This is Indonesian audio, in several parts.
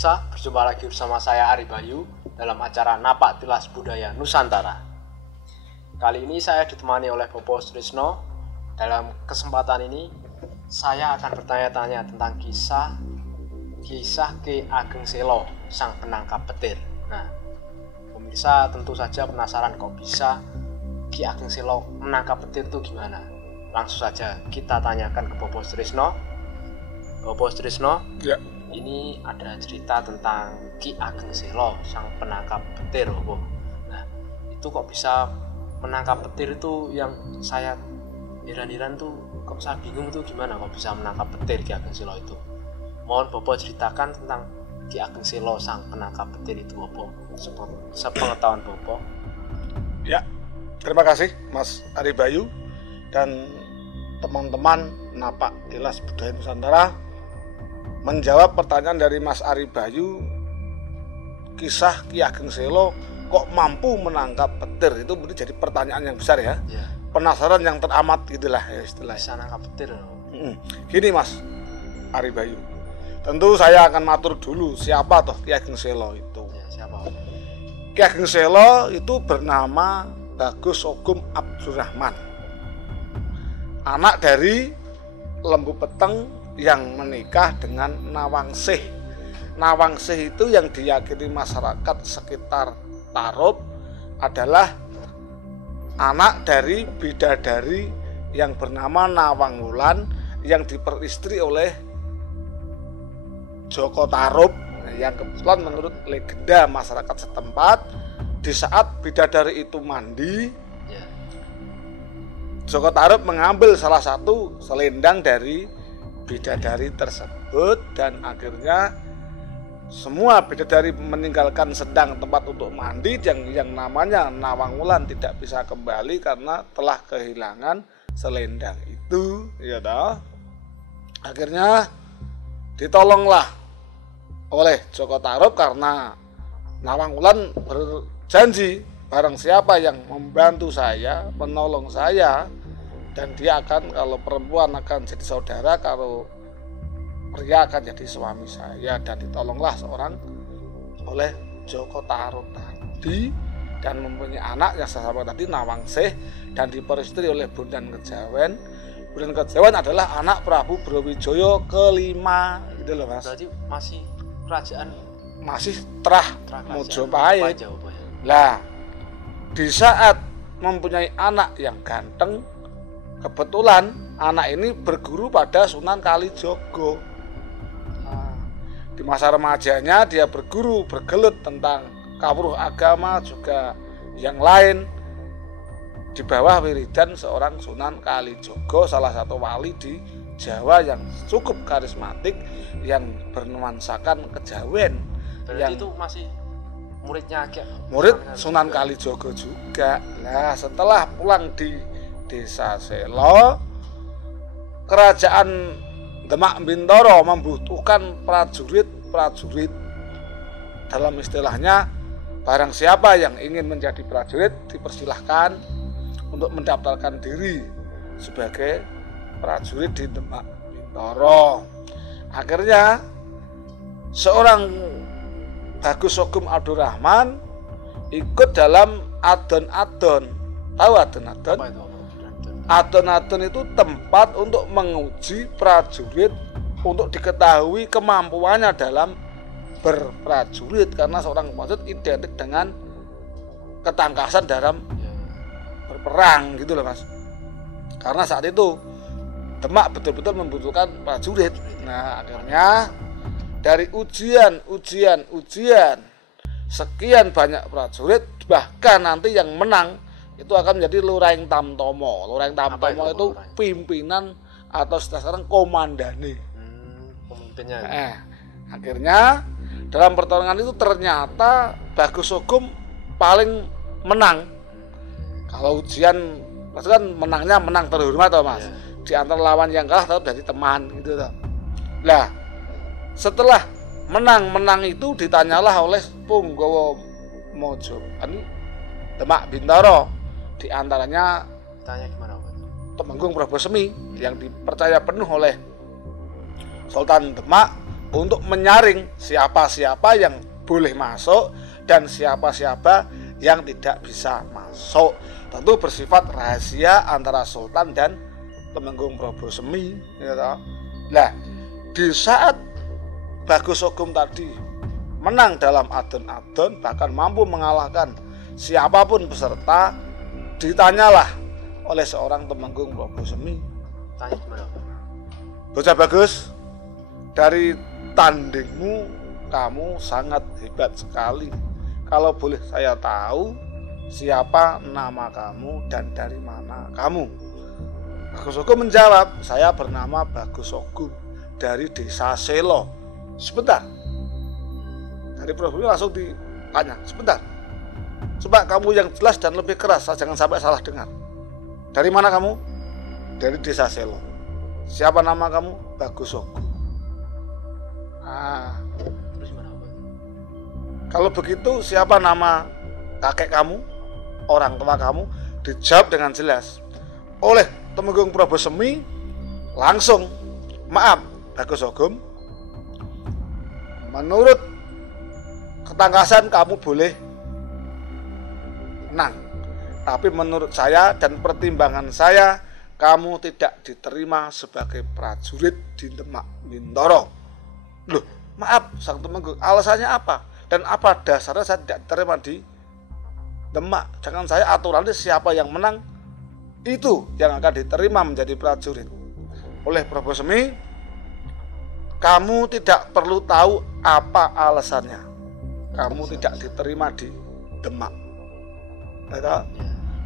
Pemirsa, berjumpa lagi bersama saya Ari Bayu dalam acara Napak Tilas Budaya Nusantara. Kali ini saya ditemani oleh Bopo Sutrisno. Dalam kesempatan ini saya akan bertanya-tanya tentang kisah Ki Ageng Selo, sang penangkap petir. Nah, pemirsa tentu saja penasaran kok bisa Ki Ageng Selo menangkap petir itu gimana? Langsung saja kita tanyakan ke Bopo Sutrisno. Bopo Sutrisno, ya. Ini ada cerita tentang Ki Ageng Selo, sang penangkap petir, Bopo. Nah, itu kok bisa menangkap petir itu yang saya heran-heran tuh, kok saya bingung tuh gimana kok bisa menangkap petir Ki Ageng Selo itu. Mohon Bopo ceritakan tentang Ki Ageng Selo, sang penangkap petir itu, Bopo. Sepengetahuan Bopo. Ya, terima kasih Mas Ari Bayu dan teman-teman Napak Tilas Budaya Nusantara. Menjawab pertanyaan dari Mas Ari Bayu, kisah Ki Ageng Selo kok mampu menangkap petir, itu jadi pertanyaan yang besar ya. Penasaran yang teramat gitulah ya istilahnya. Bisa nangkap petir. Gini Mas Ari Bayu, tentu saya akan matur dulu siapa toh Ki Ageng Selo itu. Siapa? Ki Ageng Selo itu bernama Bagus Sogum Abdurrahman, anak dari Lembu Peteng yang menikah dengan Nawangsih. Nawangsih itu yang diyakini masyarakat sekitar Tarub adalah anak dari bidadari yang bernama Nawangwulan yang diperistri oleh Joko Tarub, yang kebetulan menurut legenda masyarakat setempat di saat bidadari itu mandi, Joko Tarub mengambil salah satu selendang dari bidadari tersebut dan akhirnya semua bidadari meninggalkan sedang tempat untuk mandi yang namanya Nawangwulan tidak bisa kembali karena telah kehilangan selendang itu, ya toh. Akhirnya ditolonglah oleh Joko Tarub karena Nawangwulan berjanji barang siapa yang membantu saya, menolong saya, dan dia akan, kalau perempuan akan jadi saudara, kalau pria akan jadi suami saya. Dan ditolonglah seorang oleh Joko Tarub tadi dan mempunyai anak yang saya sampaikan tadi, Nawangsih, dan diperistri oleh Bondan Kejawen. Bondan Kejawen adalah anak Prabu Brawijaya kelima, gitu loh Mas. Berarti masih kerajaan, masih Trah Mojopahit. Lah, di saat mempunyai anak yang ganteng, kebetulan anak ini berguru pada Sunan Kalijogo. Di masa remajanya dia berguru, bergelut tentang kawruh agama juga yang lain di bawah wiridan seorang Sunan Kalijogo, salah satu wali di Jawa yang cukup karismatik yang bernuansakan kejawen. Berarti yang itu masih muridnya murid Sunan Kalijogo juga. Nah, setelah pulang di Desa Selo, kerajaan Demak Bintoro membutuhkan prajurit. Dalam istilahnya, barang siapa yang ingin menjadi prajurit dipersilahkan untuk mendaftarkan diri sebagai prajurit di Demak Bintoro. Akhirnya seorang Bagus Sogum Abdurrahman ikut dalam adon-adon. Tahu adon-adon? Apa itu? Adon-adon itu tempat untuk menguji prajurit untuk diketahui kemampuannya dalam berprajurit, karena seorang prajurit identik dengan ketangkasan dalam berperang gitu loh Mas. Karena saat itu Demak betul-betul membutuhkan prajurit. Nah, akhirnya dari ujian sekian banyak prajurit, bahkan nanti yang menang itu akan menjadi Luraing Tamtomo. Luraing Tamtomo itu pimpinan atau sekarang komandane. Pemimpinnya. Akhirnya dalam pertarungan itu ternyata Bagus Sogum paling menang. Kalau ujian pasti kan menangnya menang terhormat toh Mas. Di antara lawan yang kalah tetap jadi teman gitu toh. Lah, setelah menang itu ditanyalah oleh Punggawa Mojo, Demak Bintoro. Di antaranya tanya gimana Pak? Temenggung Prabu Semi yang dipercaya penuh oleh Sultan Demak untuk menyaring siapa-siapa yang boleh masuk dan siapa-siapa yang tidak bisa masuk. Tentu bersifat rahasia antara Sultan dan Temenggung Prabu Semi, ya toh. Nah, di saat Bagus Sogum tadi menang dalam adon-adon, bahkan mampu mengalahkan siapapun peserta, ditanyalah oleh seorang Temenggung Prabu Semi. Tanya gimana? Bocah Bagus, dari tandingmu kamu sangat hebat sekali. Kalau boleh saya tahu siapa nama kamu dan dari mana kamu? Bagus Sogum menjawab, saya bernama Bagus Sogum dari desa Selo. Sebentar. Dari Prabu langsung ditanya, sebentar. Coba kamu yang jelas dan lebih keras, jangan sampai salah dengar. Dari mana kamu? Dari desa Selo. Siapa nama kamu? Bagus Sogum. Terus gimana? Kalau begitu siapa nama kakek kamu, orang tua kamu? Dijawab dengan jelas oleh Temenggung Prabu Semi. Langsung, maaf Bagus Sogum, menurut ketangkasan kamu boleh menang, tapi menurut saya dan pertimbangan saya, kamu tidak diterima sebagai prajurit di Demak Bintoro. Loh, maaf Sang Temenggung, alasannya apa? Dan apa dasarnya saya tidak diterima di Demak? Jangan saya aturannya siapa yang menang itu yang akan diterima menjadi prajurit. Oleh Prabu Semi, kamu tidak perlu tahu apa alasannya. Kamu tidak diterima di Demak.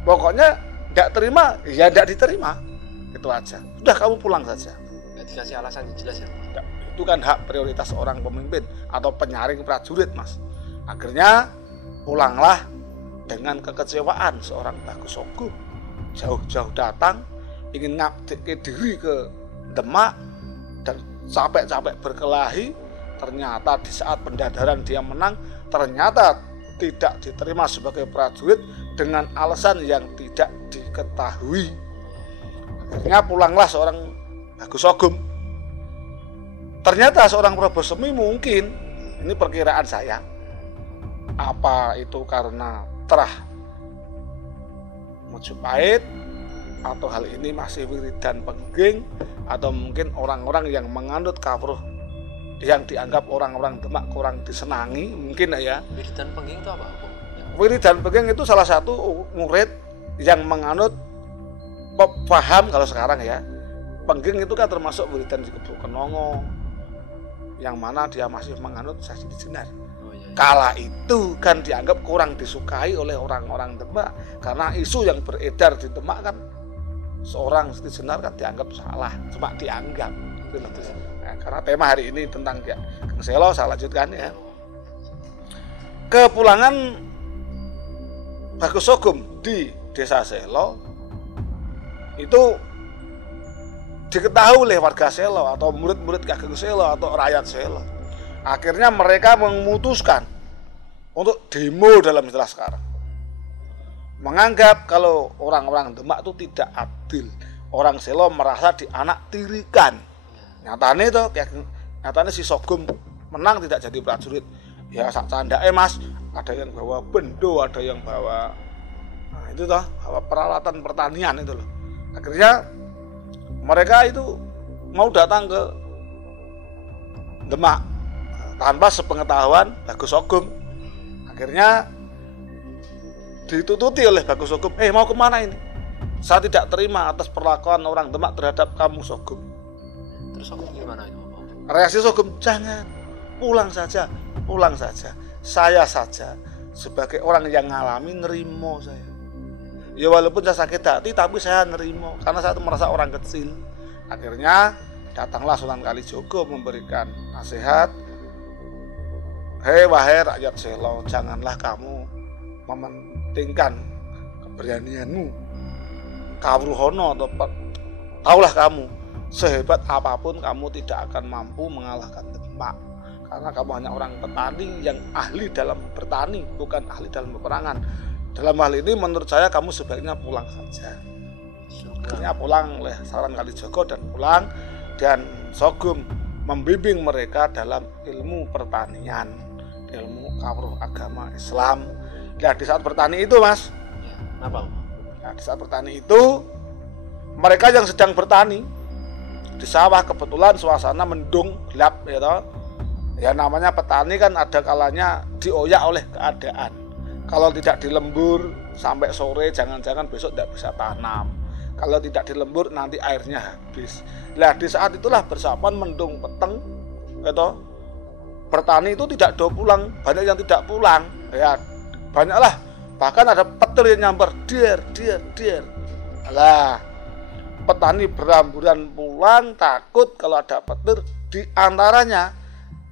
Pokoknya tidak terima, ya tidak diterima. Itu aja. Sudah, kamu pulang saja. Nggak dikasih alasan yang jelas ya? Itu kan hak prioritas seorang pemimpin atau penyaring prajurit, Mas. Akhirnya pulanglah dengan kekecewaan seorang Bagus Sogum. Jauh-jauh datang ingin ngabdikan diri ke Demak dan capek-capek berkelahi. Ternyata di saat pendadaran dia menang, ternyata tidak diterima sebagai prajurit dengan alasan yang tidak diketahui. Akhirnya pulanglah seorang Bagus Sogum. Ternyata seorang Prabu Semi mungkin, ini perkiraan saya, apa itu karena terah Majapahit, atau hal ini masih wiridan pengging, atau mungkin orang-orang yang menganut kawruh yang dianggap orang-orang Demak kurang disenangi, mungkin ya. Wiridan pengging itu apa? Wiridan pengging itu salah satu murid yang menganut paham, kalau sekarang ya, pengging itu kan termasuk wiridan di Kebu Kenongo, yang mana dia masih menganut Sasi Jenar. Kala itu kan dianggap kurang disukai oleh orang-orang Demak, karena isu yang beredar di Demak kan seorang Siti Jenar kan dianggap salah, cuma dianggap. Nah, karena tema hari ini tentang Kang Selo, saya lanjutkan ya. Kepulangan Bagus Sogum di desa Selo itu diketahui oleh warga Selo atau murid-murid Kakek Selo atau rakyat Selo. Akhirnya mereka memutuskan untuk demo dalam istilah sekarang. Menganggap kalau orang-orang Demak itu tidak adil. Orang Selo merasa dianaktirikan. Nyatanya si Sogum menang tidak jadi prajurit. Ya sak candake Mas, ada yang bawa bendo, ada yang bawa itu toh, bawa peralatan pertanian itu loh. Akhirnya mereka itu mau datang ke Demak tanpa sepengetahuan Bagus Sogum. Akhirnya ditututi oleh Bagus Sogum, mau kemana ini? Saya tidak terima atas perlakuan orang Demak terhadap kamu Sogum. Terus Sogum gimana itu? Reaksi Sogum, jangan, pulang saja. Saya saja sebagai orang yang ngalami nerimo saya. Ya walaupun saya sakit hati, tapi saya nerimo karena saya merasa orang kecil. Akhirnya datanglah Sunan Kalijogo memberikan nasihat. Hei wahai rakyat Selo, janganlah kamu mementingkan keberanianmu. Kawruhono atau taulah kamu, sehebat apapun kamu tidak akan mampu mengalahkan Demak. Karena kamu hanya orang petani yang ahli dalam bertani, bukan ahli dalam peperangan. Dalam hal ini menurut saya kamu sebaiknya pulang saja. Akhirnya pulang oleh Sunan Kalijogo dan pulang, dan Sogum membimbing mereka dalam ilmu pertanian, ilmu kawruh agama Islam. Nah, di saat bertani itu, Mas, Ya, kenapa? nah, di saat bertani itu mereka yang sedang bertani di sawah, kebetulan suasana mendung gelap, ya toh. Ya namanya petani kan ada kalanya dioyak oleh keadaan. Kalau tidak dilembur sampai sore, jangan-jangan besok tidak bisa tanam. Kalau tidak dilembur nanti airnya habis. Nah, di saat itulah bersamaan mendung peteng, ya toh. Bertani itu tidak do pulang, banyak yang tidak pulang. Ya, banyaklah. Bahkan ada petir yang nyamper, dir. Lah, petani beramburan pulang takut kalau ada petir. Di antaranya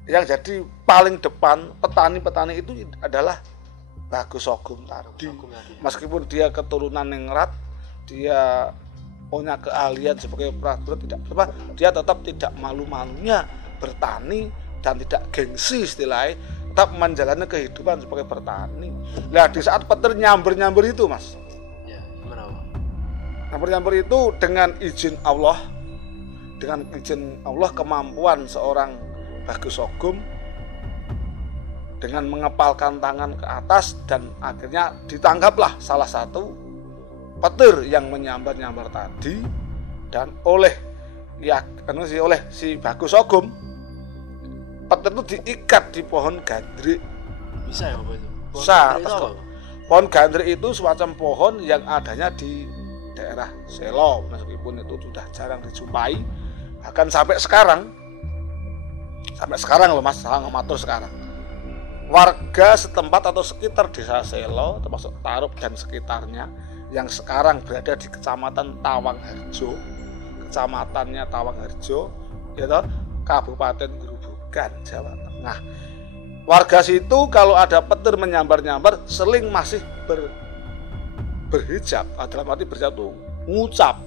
yang jadi paling depan petani-petani itu adalah Bagus Sogum tadi. Meskipun dia keturunan ningrat, dia punya keahlian sebagai prajurit, dia tetap tidak malu-malunya bertani dan tidak gengsi istilahnya, tetap menjalani kehidupan sebagai petani. Nah, di saat petir nyamber itu, Mas. Ya, gimana, Pak? Nyamber itu dengan izin Allah, kemampuan seorang Bagus Sogum dengan mengepalkan tangan ke atas, dan akhirnya ditangkaplah salah satu petir yang menyambar-nyambar tadi, dan oleh si Bagus Sogum petir itu diikat di pohon gandrik. Bisa ya, Bapak itu? Bisa. Pohon gandrik itu semacam pohon yang adanya di daerah Selo, meskipun itu sudah jarang dijumpai, bahkan sampai sekarang loh, Mas, matur sekarang warga setempat atau sekitar desa Selo, termasuk Tarup dan sekitarnya, yang sekarang berada di kecamatan Tawangharjo, kecamatannya Tawangharjo, yaitu Kabupaten Grobogan, Jawa Tengah. Warga situ kalau ada petir menyambar-nyambar seling masih berhijab, dalam arti berhijab itu ngucap,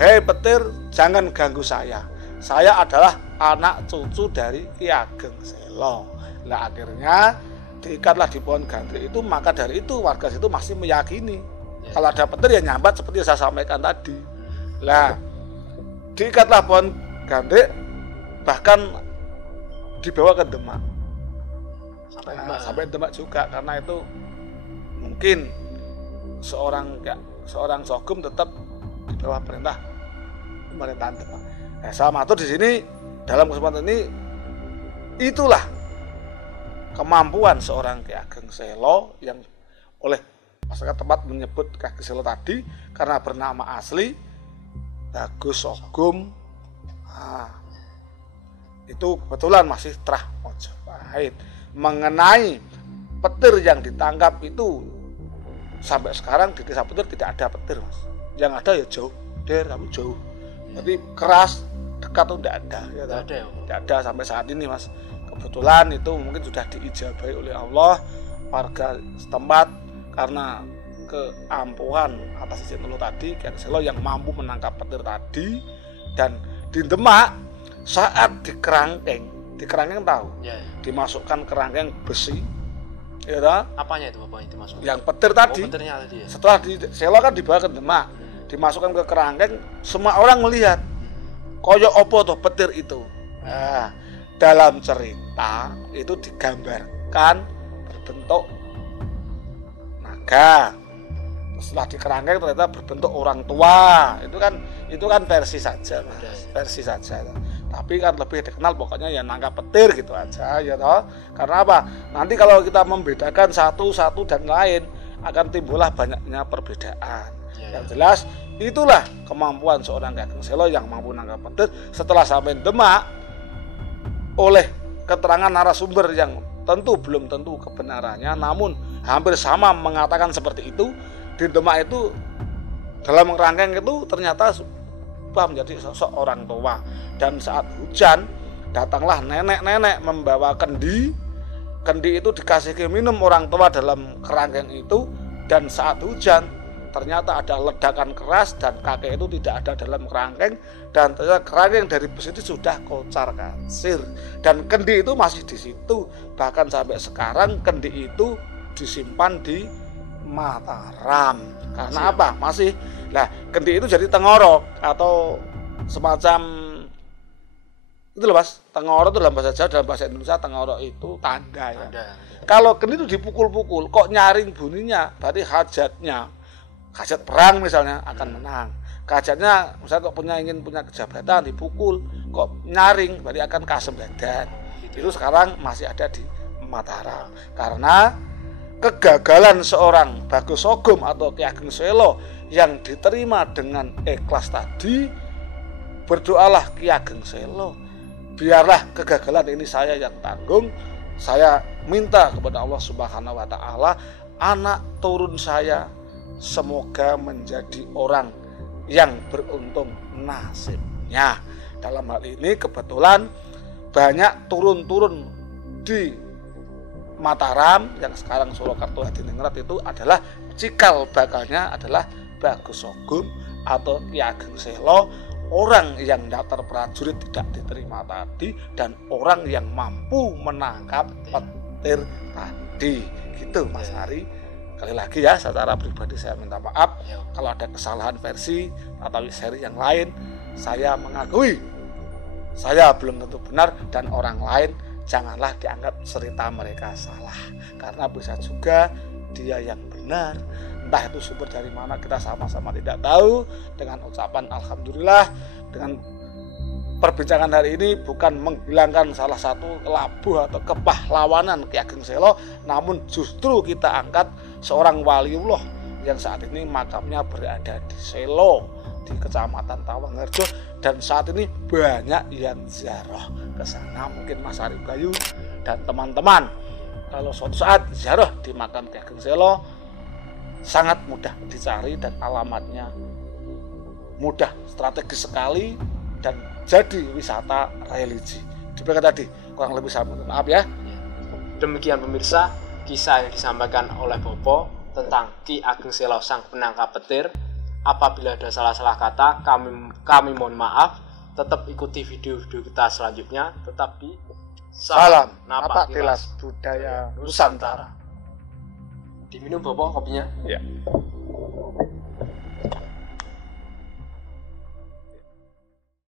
"Hei petir, jangan ganggu saya adalah anak cucu dari Ki Ageng Selo." Nah, akhirnya diikatlah di pohon gandrik itu. Maka dari itu warga situ masih meyakini kalau ada petir ya nyambat seperti yang saya sampaikan tadi. Nah, diikatlah pohon gandrik, bahkan dibawa ke Demak. Sampai Demak juga, karena itu mungkin seorang Sogum tetap di bawah perintah pemerintahan Demak. Nah, saya matur di sini dalam kesempatan ini, itulah kemampuan seorang Ki Ageng Selo yang oleh masyarakat tempat menyebut Ki Ageng Selo tadi karena bernama asli Bagus Sogum. Nah, itu kebetulan masih terah Mojopahit. Mengenai petir yang ditangkap itu, sampai sekarang di desa petir tidak ada petir, Mas. Yang ada ya jauh, tapi jauh. Tapi keras dekat itu tidak ada. Ya, tidak ada sampai saat ini, Mas. Kebetulan itu mungkin sudah diijabahi oleh Allah warga setempat karena keampuhan atas izin Allah tadi, Ki Ageng Selo yang mampu menangkap petir tadi. Dan di Demak saat dikerangkeng tahu, dimasukkan kerangkeng besi, ya toh? Apanya itu, Bapak, itu masuk? Yang petir tadi. Petirnya tadi ya? Setelah di Selo kan dibawa ke Demak, dimasukkan ke kerangkeng, semua orang melihat koyo opo toh petir itu. Nah, dalam cerita itu digambarkan berbentuk naga. Setelah dikerangkeng ternyata berbentuk orang tua. Itu kan versi saja, Mas. Versi saja. Tapi kan lebih dikenal pokoknya ya nangkap petir gitu aja, ya toh. Karena apa? Nanti kalau kita membedakan satu dan lain, akan timbullah banyaknya perbedaan. Yang jelas itulah kemampuan seorang Ki Ageng Selo yang mampu nangkap petir. Setelah sampai Demak, oleh keterangan narasumber yang belum tentu kebenarannya, namun hampir sama mengatakan seperti itu, di Demak itu dalam kerangkeng itu ternyata sudah menjadi sosok orang tua. Dan saat hujan datanglah nenek-nenek membawa kendi itu dikasih minum orang tua dalam kerangkeng itu. Dan saat hujan ternyata ada ledakan keras dan kakek itu tidak ada dalam kerangkeng, dan ternyata kerangkeng dari besi itu sudah kocar kacir, dan kendi itu masih di situ. Bahkan sampai sekarang kendi itu disimpan di Mataram. Karena apa? Masih. Nah, kendi itu jadi tengorok atau semacam Itu loh Mas, tengoro itu dalam bahasa Jawa, dalam bahasa Indonesia tengoro itu tanda ya. Tanda. Kalau geni itu dipukul-pukul, kok nyaring bunyinya, berarti hajat perang misalnya akan menang. Hajatnya misalnya kok ingin punya kejabatan dipukul, kok nyaring berarti akan kasem badan. Itu sekarang masih ada di Mataram. Karena kegagalan seorang Bagus Sogom atau Ki Ageng Selo yang diterima dengan ikhlas tadi, berdoalah Ki Ageng Selo, biarlah kegagalan ini saya yang tanggung. Saya minta kepada Allah Subhanahu wa taala, anak turun saya semoga menjadi orang yang beruntung nasibnya. Dalam hal ini kebetulan banyak turun-turun di Mataram yang sekarang Surakarta Hadiningrat itu adalah cikal bakalnya adalah Bagus Sogom atau Ki Ageng Selo, orang yang daftar prajurit tidak diterima tadi dan orang yang mampu menangkap petir tadi. Gitu Mas Ari. Sekali lagi ya, secara pribadi saya minta maaf kalau ada kesalahan versi atau seri yang lain. Saya mengakui saya belum tentu benar dan orang lain janganlah dianggap cerita mereka salah, karena bisa juga dia yang benar. Entah itu sumber dari mana kita sama-sama tidak tahu. Dengan ucapan alhamdulillah, dengan perbincangan hari ini bukan menghilangkan salah satu kelabuh atau kepahlawanan Ki Ageng Selo, namun justru kita angkat seorang waliullah yang saat ini makamnya berada di Selo, di Kecamatan Tawangharjo, dan saat ini banyak yang ziarah ke sana. Mungkin Mas Ari Bayu dan teman-teman kalau suatu saat ziarah di makam Ki Ageng Selo, sangat mudah dicari dan alamatnya mudah, strategis sekali dan jadi wisata religi. Demikian tadi, kurang lebih saya mohon maaf ya. Demikian pemirsa, kisah yang disampaikan oleh Bopo tentang Ki Ageng Selo sang penangkap petir. Apabila ada salah-salah kata, kami mohon maaf. Tetap ikuti video-video kita selanjutnya. Tetap di Salam Napak Tilas Budaya Nusantara. Diminum Bopo kopinya? Ya.